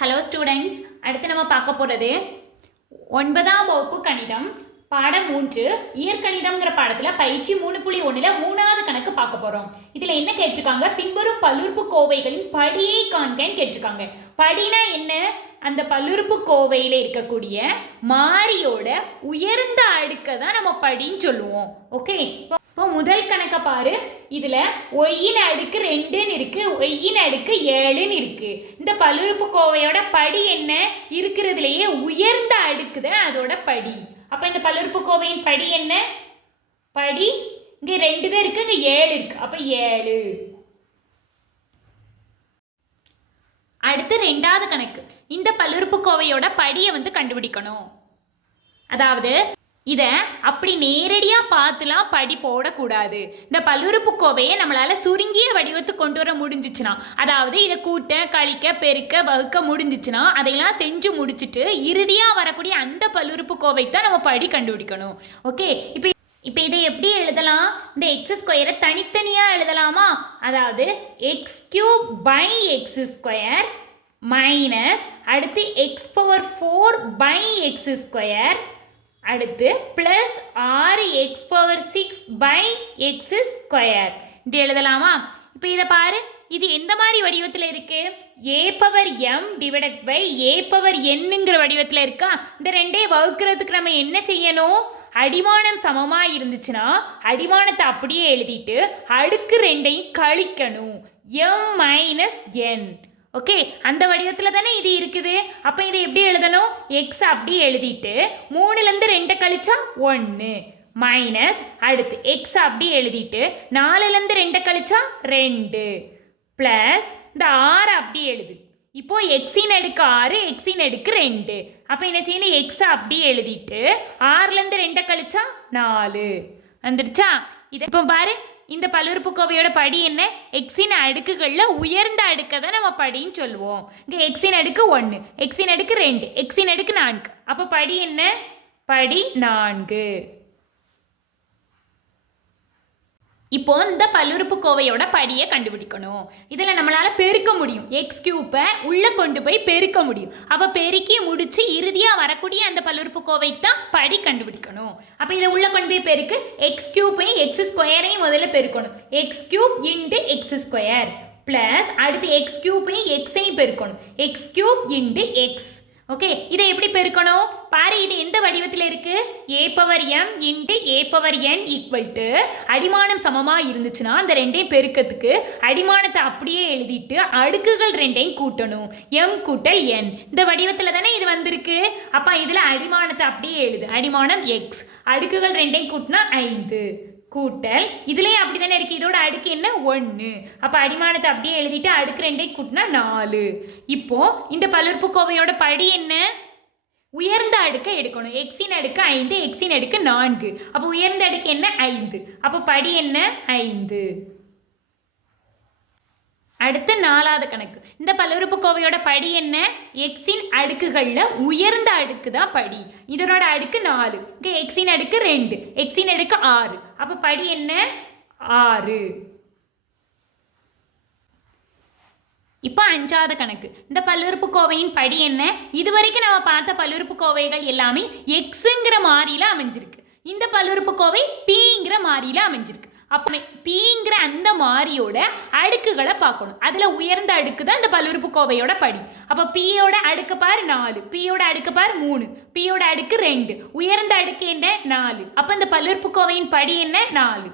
Hello students, அடுத்து நம்ம பார்க்க போகிறது 9ஆம் வகுப்பு கணிதம் பாடம் 3 இயற்கணிதம்ங்கிற பாடத்தில் பயிற்சி 3.1ல் 3வது கணக்கு பார்க்க போகிறோம். இதில் என்ன கேட்டிருக்காங்க? பின்வரும் பல்லுறுப்புக்கோவைகளின் படியை காண்கன்னு கேட்டிருக்காங்க. படினா என்ன? அந்த பல்லுறுப்புக்கோவையில் இருக்கக்கூடிய மாறியோட உயர்ந்த அடுக்கை தான் நம்ம படின்னு சொல்லுவோம். ஓகே, இப்போ முதல் கணக்கை பாரு. இதில் ஒய்யின் அடுக்கு 2ன்னு இருக்கு, ஒய்யின் அடுக்கு 7ன்னு இருக்கு. இந்த பல்லுறுப்புக்கோவையோட படி என்ன? இருக்கிறதுலையே உயர்ந்த அடுக்கு தான் அதோட படி. அப்போ இந்த பல்லுறுப்புக்கோவையின் படி என்ன? படி இங்கே 2 தான் இருக்கு, இங்கே 7 இருக்கு. அப்போ 7. அடுத்து 2வது கணக்கு. இந்த பல்லுறுப்புக்கோவையோட படியை கண்டுபிடிக்கணும். அதாவது இதை அப்படி நேரடியாக பார்த்துலாம் படி போடக்கூடாது. இந்த பல்லுறுப்புக்கோவையை நம்மளால் சுருங்கிய வடிவத்துக்கு கொண்டு வர முடிஞ்சிச்சுன்னா, அதாவது இதை கூட்ட கழிக்க பெருக்க வகுக்க முடிஞ்சிச்சுன்னா அதையெல்லாம் செஞ்சு முடிச்சுட்டு இறுதியாக வரக்கூடிய அந்த பல்லுறுப்புக்கோவைக்கு தான் நம்ம படி கண்டுபிடிக்கணும். ஓகே, இப்போ இதை எப்படி எழுதலாம்? இந்த எக்ஸ் ஸ்கொயரை தனித்தனியாக எழுதலாமா? அதாவது x³/x² மைனஸ் அடுத்து x⁴/x², அடுத்து ப்ளஸ் 6x⁴6/x². இப்படி எழுதலாமா? இப்போ இதை பாரு, இது எந்த மாதிரி வடிவத்தில் இருக்கு? a/m/a/nங்கிற வடிவத்தில் இருக்கா? இந்த ரெண்டையும் வகுக்கிறதுக்கு நம்ம என்ன செய்யணும்? அடிமானம் சமமாக இருந்துச்சுன்னா அடிமானத்தை அப்படியே எழுதிட்டு அடுக்கு 2ஐயும் கழிக்கணும். m-n. ஓகே, அந்த வடிவத்தில் தானே இது இருக்குது. அப்போ இதை எப்படி எழுதணும்? எக்ஸ் அப்படி எழுதிட்டு 3லேருந்து 2 கழிச்சா 1 மைனஸ் அடுத்து எக்ஸ் அப்படி எழுதிட்டு 4லேருந்து 2 கழிச்சா 2 ப்ளஸ் இந்த 6 அப்படி எழுது. இப்போ எக்ஸின் அடுக்கு 6, எக்ஸின் அடுக்கு 2. அப்போ என்ன செய்யணும்? எக்ஸ் அப்படி எழுதிட்டு 6லேருந்து 2 கழிச்சா 4 வந்துடுச்சா? இதை இப்போ பாரு, இந்த பல்லுறுப்புக்கோவையோட படி என்ன? எக்ஸின் அடுக்குகளில் உயர்ந்த அடுக்கை தான் நம்ம படின்னு சொல்லுவோம். இங்கே எக்ஸின் அடுக்கு 1, எக்ஸின் அடுக்கு 2, எக்ஸின் அடுக்கு 4. அப்போ படி என்ன? படி 4. இப்போ இந்த பல்லுறுப்புக்கோவையோட படியை கண்டுபிடிக்கணும். இதில் நம்மளால் பெருக்க முடியும். x³ உள்ளே கொண்டு போய் பெருக்க முடியும். அப்போ பெருக்கி முடித்து இறுதியாக வரக்கூடிய அந்த பல்லுறுப்புக்கோவைக்கு தான் படி கண்டுபிடிக்கணும். அப்போ இதை உள்ளே கொண்டு போய் பெருக்கு. x³ x² முதல்ல பெருக்கணும். x³ × x² ப்ளஸ் அடுத்து x³ xஐயும் பெருக்கணும். x³ × x. ஓகே, இதை எப்படி பெருக்கணும்? பாரு, இது எந்த வடிவத்தில் இருக்கு? a/m × a/n = அடிமானம் சமமாக இருந்துச்சுன்னா அந்த ரெண்டையும் பெருக்கத்துக்கு அடிமானத்தை அப்படியே எழுதிட்டு அடுக்குகள் 2ஐயும் கூட்டணும். m கூட்டல் n. இந்த வடிவத்தில் தானே இது வந்திருக்கு. அப்போ இதில் அடிமானத்தை அப்படியே எழுது. அடிமானம் x, அடுக்குகள் 2ஐயும் கூட்டினா 5 கூட்டல் இதுலேயும் அப்படி தானே இருக்குது. இதோட அடுக்கு என்ன? 1. அப்போ அடிமானத்தை அப்படியே எழுதிட்டு அடுக்கு 2ஐயும் கூட்டினா 4. இப்போது இந்த பல்லுறுப்புக்கோவையோட படி என்ன? உயர்ந்த அடுக்கை எடுக்கணும். எக்ஸின் அடுக்கு 5, எக்ஸின் அடுக்கு 4. அப்போ உயர்ந்த அடுக்கு என்ன? 5. அப்போ படி என்ன? 5. அடுத்து 4வது கணக்கு. இந்த பல்லுறுப்புக்கோவையோட படி என்ன? எக்ஸின் அடுக்குகளில் உயர்ந்த அடுக்கு தான் படி. இதனோட அடுக்கு 4. இங்கே எக்ஸின் அடுக்கு 2, எக்ஸின் அடுக்கு 6. அப்போ படி என்ன? 6. இப்போ 5வது கணக்கு. இந்த பல்லுறுப்புக்கோவையின் படி என்ன? இதுவரைக்கும் நம்ம பார்த்த பல்லுறுப்புக்கோவைகள் எல்லாமே எக்ஸுங்கிற மாறியில் அமைஞ்சிருக்கு. இந்த பல்லுறுப்புக்கோவை பிங்கிற மாறியில் அமைஞ்சிருக்கு. அப்போ பிங்கிற அந்த மாறியோட அடுக்குகளை பார்க்கணும். அதில் உயர்ந்த அடுக்கு தான் இந்த பல்லுறுப்புக்கோவையோட படி. அப்போ பியோட அடுக்கு பார் 4, பியோட அடுக்கு பார் 3, பியோட அடுக்கு 2, உயர்ந்த அடுக்கு என்ன? 4. அப்போ இந்த பல்லுறுப்புக்கோவையின் படி என்ன? 4.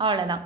அவ்வளோதான்.